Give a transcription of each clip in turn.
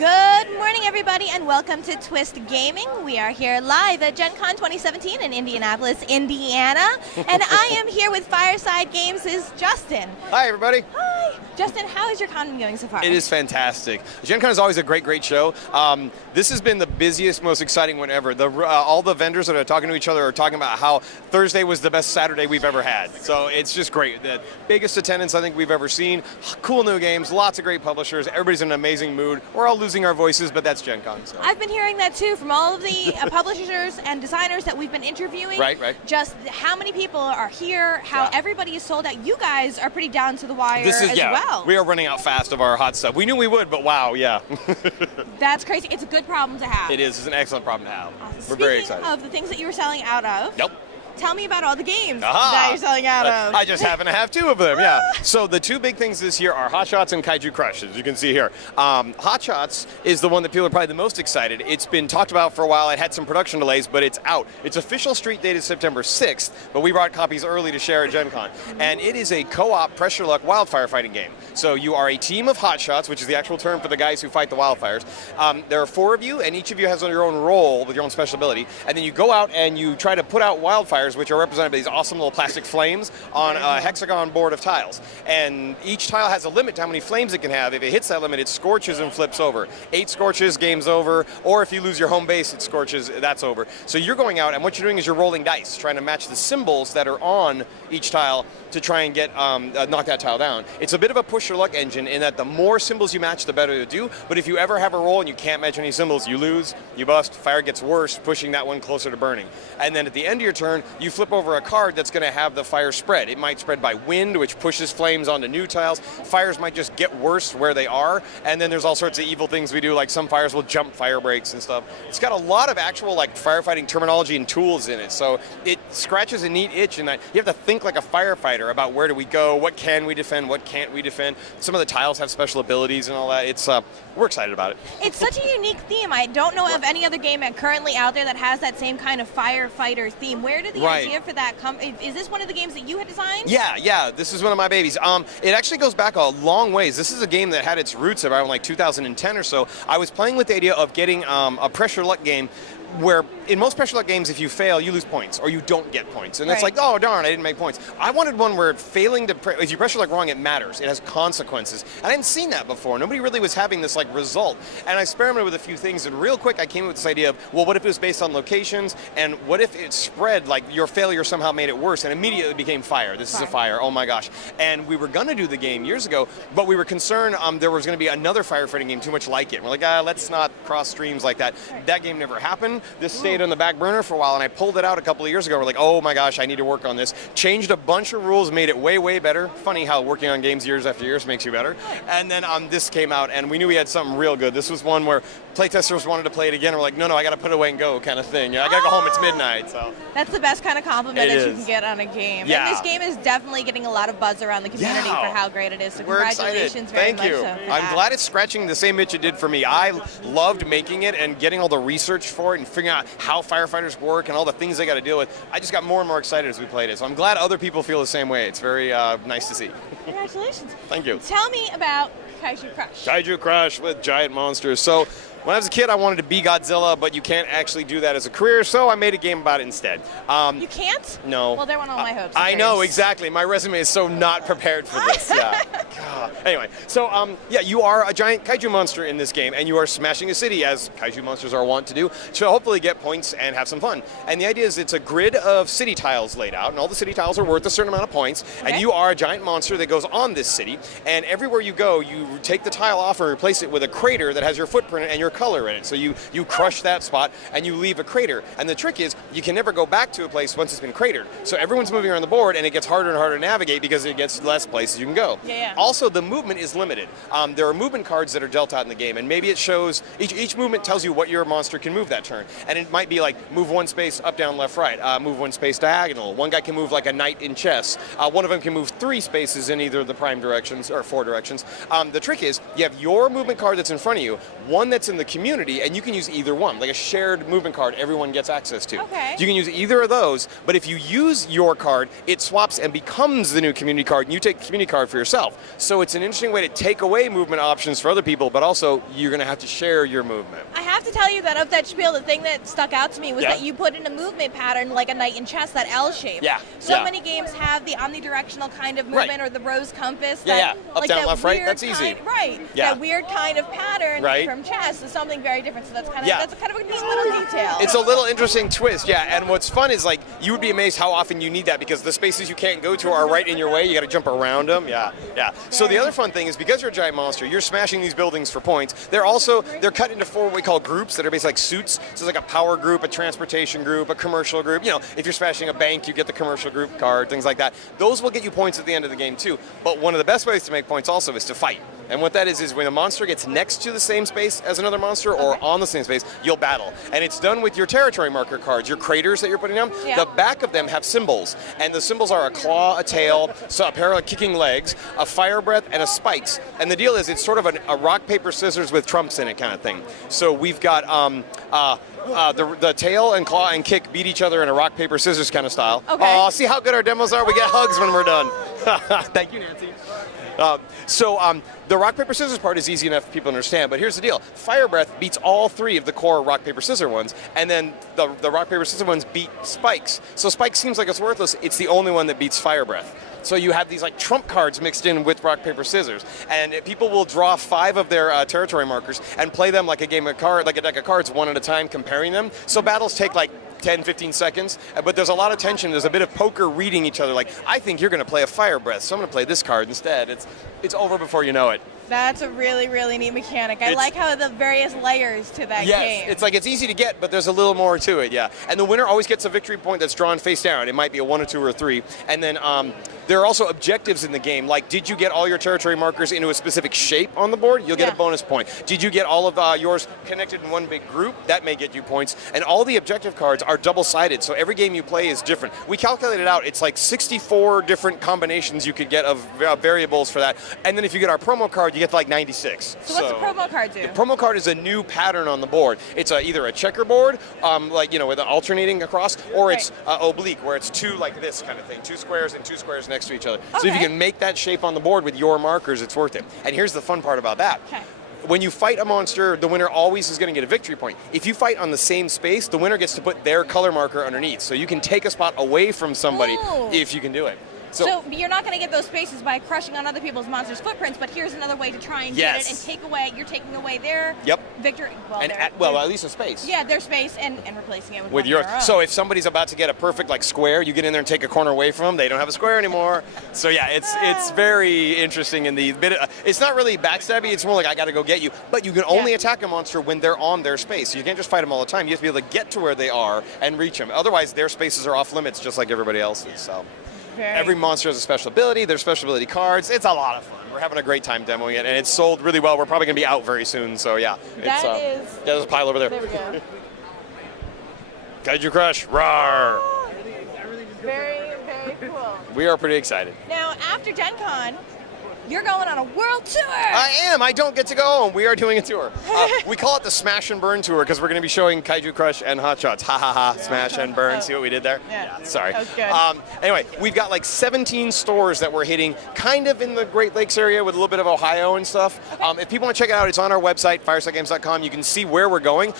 Good morning, everybody, and welcome to Twist Gaming. We are here live at Gen Con 2017 in Indianapolis, Indiana. And I am here with Fireside Games' Justin. Hi, everybody. Hi. Justin, how is your con going so far? It is fantastic. Gen Con is always a great show. This has been the busiest, most exciting one ever. All the vendors that are talking to each other are talking about how Thursday was the best Saturday we've ever had. So it's just great. The biggest attendance I think we've ever seen. Cool new games, lots of great publishers. Everybody's in an amazing mood. We're all losing our voices, but that's Gen Con. So. I've been hearing that too from all of the publishers and designers that we've been interviewing. Right. Just how many people are here, how everybody is sold out. You guys are pretty down to the wire as well. We are running out fast of our hot stuff. We knew we would, but wow, yeah. That's crazy. It's a good problem to have. It is. It's an excellent problem to have. Awesome. We're very excited. Speaking of the things that you were selling out of. Yep. Tell me about all the games that you're selling out of. I just happen to have two of them, yeah. So the two big things this year are Hot Shots and Kaiju Crush, as you can see here. Hot Shots is the one that people are probably the most excited. It's been talked about for a while. It had some production delays, but it's out. Its official street date is September 6th, but we brought copies early to share at Gen Con. And it is a co-op pressure luck wildfire fighting game. So you are a team of Hot Shots, which is the actual term for the guys who fight the wildfires. There are 4 of you, and each of you has your own role with your own special ability. And then you go out and you try to put out wildfires, which are represented by these awesome little plastic flames on a hexagon board of tiles. And each tile has a limit to how many flames it can have. If it hits that limit, it scorches and flips over. 8 scorches, game's over. Or if you lose your home base, it scorches, that's over. So you're going out, and what you're doing is you're rolling dice, trying to match the symbols that are on each tile to try and get knock that tile down. It's a bit of a push your luck engine in that the more symbols you match, the better you do. But if you ever have a roll and you can't match any symbols, you lose, you bust, fire gets worse, pushing that one closer to burning. And then at the end of your turn, you flip over a card that's going to have the fire spread. It might spread by wind, which pushes flames onto new tiles. Fires might just get worse where they are. And then there's all sorts of evil things we do, like some fires will jump fire breaks and stuff. It's got a lot of actual like firefighting terminology and tools in it. So it scratches a neat itch in that you have to think like a firefighter about where do we go, what can we defend, what can't we defend. Some of the tiles have special abilities and all that. It's we're excited about it. It's such a unique theme. I don't know of any other game currently out there that has that same kind of firefighter theme. Where did the idea for that come? Is this one of the games that you had designed? Yeah. This is one of my babies. It actually goes back a long ways. This is a game that had its roots around like 2010 or so. I was playing with the idea of getting a pressure luck game where in most pressure luck games, if you fail, you lose points or you don't get points. And it's like, oh, darn, I didn't make points. I wanted one where failing to, if you pressure luck wrong, it matters. It has consequences. And I hadn't seen that before. Nobody really was having this like result. And I experimented with a few things, and real quick I came up with this idea of, well, what if it was based on locations? And what if it spread, like your failure somehow made it worse and immediately became fire? This is a fire, oh my gosh. And we were gonna do the game years ago, but we were concerned there was gonna be another firefighting game too much like it. We're like, let's not cross streams like that. That game never happened. This stayed on the back burner for a while, and I pulled it out a couple of years ago. We're like, oh my gosh, I need to work on this. Changed a bunch of rules, made it way better. Funny how working on games years after years makes you better. And then this came out, and we knew we had something real good. This was one where playtesters wanted to play it again. We're like, no, I got to put it away and go kind of thing. I got to go home, it's midnight. So that's the best kind of compliment that you can get on a game. Yeah. And this game is definitely getting a lot of buzz around the community for how great it is. So we're congratulations excited. very Thank you. much so for I'm that. glad it's scratching the same itch it did for me. I loved making it and getting all the research for it and figuring out how firefighters work and all the things they got to deal with. I just got more and more excited as we played it. So I'm glad other people feel the same way. It's very nice to see. Congratulations. Thank you. Tell me about Kaiju Crush. Kaiju Crush with giant monsters. So when I was a kid, I wanted to be Godzilla, but you can't actually do that as a career, so I made a game about it instead. You can't? No. Well, there went all my hopes. I know, exactly. My resume is so not prepared for this. Yeah. God. Anyway, so you are a giant kaiju monster in this game, and you are smashing a city, as kaiju monsters are wont to do, to hopefully get points and have some fun. And the idea is it's a grid of city tiles laid out, and all the city tiles are worth a certain amount of points, and you are a giant monster that goes on this city, and everywhere you go, you take the tile off and replace it with a crater that has your footprint and your color in it. So you crush that spot and you leave a crater. And the trick is you can never go back to a place once it's been cratered. So everyone's moving around the board and it gets harder and harder to navigate because it gets less places you can go. Also, the movement is limited. There are movement cards that are dealt out in the game, and maybe it shows, each movement tells you what your monster can move that turn. And it might be like move 1 space up, down, left, right, move 1 space diagonal. One guy can move like a knight in chess. One of them can move 3 spaces in either the prime directions or 4 directions. The trick is you have your movement card that's in front of you, one that's in the community, and you can use either one, like a shared movement card everyone gets access to. Okay. You can use either of those, but if you use your card, it swaps and becomes the new community card, and you take the community card for yourself. So it's an interesting way to take away movement options for other people, but also you're going to have to share your movement. I have to tell you that of that spiel, the thing that stuck out to me was that you put in a movement pattern like a knight in chess, that L shape. Yeah. So many games have the omnidirectional kind of movement or the rose compass. Up, like down, that left, right. That's easy. That weird kind of pattern from chess is something very different. So that's kind of a neat little detail. It's a little interesting twist, and what's fun is like you would be amazed how often you need that because the spaces you can't go to are right in your way. You got to jump around them. Yeah. So the other fun thing is because you're a giant monster, you're smashing these buildings for points. They're cut into 4 what we call groups that are basically like suits. So it's like a power group, a transportation group, a commercial group. You know, if you're smashing a bank, you get the commercial group card, things like that. Those will get you points at the end of the game too. But one of the best ways to make points also is to fight. And what that is when a monster gets next to the same space as another monster or on the same space, you'll battle. And it's done with your territory marker cards, your craters that you're putting down. The back of them have symbols. And the symbols are a claw, a tail, so a pair of kicking legs, a fire breath, and a spikes. And the deal is it's sort of a rock, paper, scissors with trumps in it kind of thing. So we've got the tail and claw and kick beat each other in a rock, paper, scissors kind of style. Okay. See how good our demos are? We get hugs when we're done. Thank you, Nancy. The rock, paper, scissors part is easy enough for people to understand, but here's the deal. Fire breath beats all 3 of the core rock, paper, scissors ones, and then the rock, paper, scissors ones beat spikes. So spikes seems like it's worthless. It's the only one that beats fire breath. So you have these like trump cards mixed in with rock, paper, scissors, and people will draw 5 of their territory markers and play them like a game of cards, like a deck of cards, one at a time, comparing them. So battles take like 10, 15 seconds, but there's a lot of tension. There's a bit of poker reading each other. Like, I think you're going to play a fire breath, so I'm going to play this card instead. It's over before you know it. That's a really, really neat mechanic. I like how the various layers to that game. Yes, it's like it's easy to get, but there's a little more to it, And the winner always gets a victory point that's drawn face down. It might be a 1, a 2, or a 3. And then there are also objectives in the game, like did you get all your territory markers into a specific shape on the board? You'll get a bonus point. Did you get all of yours connected in one big group? That may get you points. And all the objective cards are double-sided, so every game you play is different. We calculated out, it's like 64 different combinations you could get of variables for that. And then if you get our promo card, you get like 96. So what's the promo card do? The promo card is a new pattern on the board. It's either a checkerboard, like, with an alternating across, or it's oblique, where it's 2 like this kind of thing, 2 squares and 2 squares next to each other. So if you can make that shape on the board with your markers, it's worth it. And here's the fun part about that. When you fight a monster, the winner always is going to get a victory point. If you fight on the same space, the winner gets to put their color marker underneath. So you can take a spot away from somebody if you can do it. So you're not going to get those spaces by crushing on other people's monsters' footprints, but here's another way to try and get it and take away. You're taking away their victory. Well, at least a space. Yeah, their space and replacing it with yours. Their own. So if somebody's about to get a perfect like square, you get in there and take a corner away from them. They don't have a square anymore. So yeah, it's very interesting in the bit. It's not really backstabby. It's more like I got to go get you. But you can only attack a monster when they're on their space. So you can't just fight them all the time. You have to be able to get to where they are and reach them. Otherwise, their spaces are off limits, just like everybody else's. So. Every monster has a special ability. There's special ability cards. It's a lot of fun. We're having a great time demoing it, and it's sold really well. We're probably going to be out very soon, so yeah. There's a pile over there. There we go. Kaiju Crush, rawr! Very, very cool. We are pretty excited. Now, after Gen Con, you're going on a world tour. I am. I don't get to go home. We are doing a tour. We call it the Smash and Burn tour because we're going to be showing Kaiju Crush and Hot Shots. Ha ha ha. Smash and Burn. See what we did there? Yeah. Sorry. That was good. Anyway, we've got like 17 stores that we're hitting, kind of in the Great Lakes area with a little bit of Ohio and stuff. If people want to check it out, it's on our website, firesidegames.com. You can see where we're going.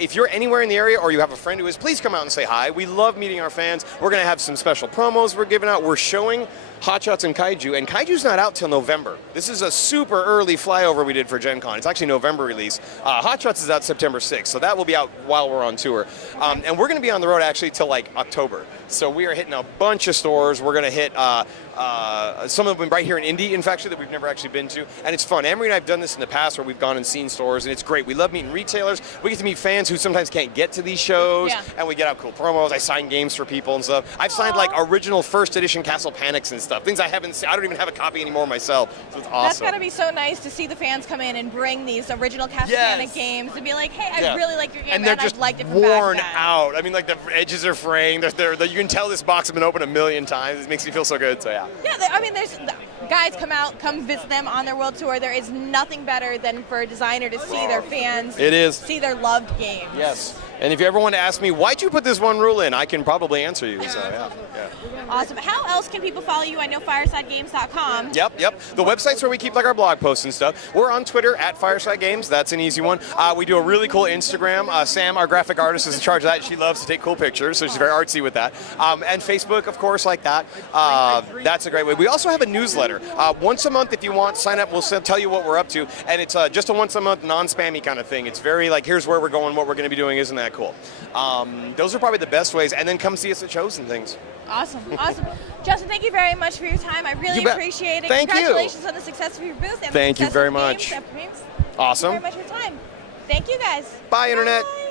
If you're anywhere in the area or you have a friend who is, please come out and say hi. We love meeting our fans. We're going to have some special promos we're giving out. We're showing Hot Shots and Kaiju, and Kaiju's not out till November. This is a super early flyover we did for Gen Con. It's actually November release. Hot Shots is out September 6th, so that will be out while we're on tour. And we're going to be on the road actually till like October. So we are hitting a bunch of stores. We're going to hit some of them right here in Indy, in fact, that we've never actually been to. And it's fun. Emery and I have done this in the past where we've gone and seen stores, and it's great. We love meeting retailers. We get to meet fans who sometimes can't get to these shows, and we get out cool promos. I sign games for people and stuff. I've signed like original first edition Castle Panics and stuff, things I haven't seen. I don't even have a copy anymore myself, so it's awesome. That's got to be so nice to see the fans come in and bring these original Castle Panic games and be like, hey, I really like your game, and they're just I'd like it from worn back then. out. I mean, like the edges are fraying. You can tell this box has been opened a million times. It makes me feel so good, so yeah. Yeah, I mean, there's guys come visit them on their world tour. There is nothing better than for a designer to see their fans. It is. See their loved games. Yes. And if you ever want to ask me, why'd you put this one rule in, I can probably answer you. So, yeah. Awesome. How else can people follow you? I know firesidegames.com. Yep. The website's where we keep like our blog posts and stuff. We're on Twitter at Fireside Games. That's an easy one. We do a really cool Instagram. Sam, our graphic artist, is in charge of that. She loves to take cool pictures, so she's very artsy with that. And Facebook, of course, like that. That's a great way. We also have a newsletter. Once a month, if you want, sign up. We'll tell you what we're up to. And it's just a once a month, non-spammy kind of thing. It's very like, here's where we're going, what we're going to be doing. Isn't that cool? Those are probably the best ways. And then come see us at shows and things. Awesome. Justin, thank you very much for your time. I really appreciate it. Thank Congratulations on the success of your booth. And Thank you very much. Games. Awesome. Thank you very much for your time. Thank you, guys. Bye, Internet. Bye.